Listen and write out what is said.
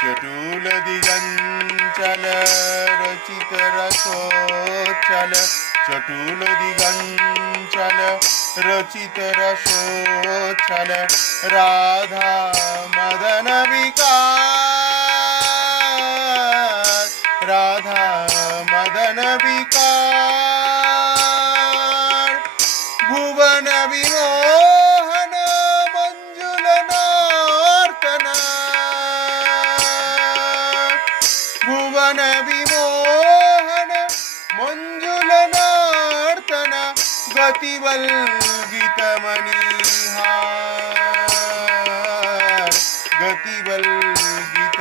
चटूल दिगंचल रचित रसोच्चल चटूल दिगंचल रचित रसोच्चल राधा मदन विकार राधा मदन विकार भुवन विमोहन मंजुल नर्तना भुवन विमोहन मंजुल नर्तना गतिवल्गित मणिहार गतिवल्गित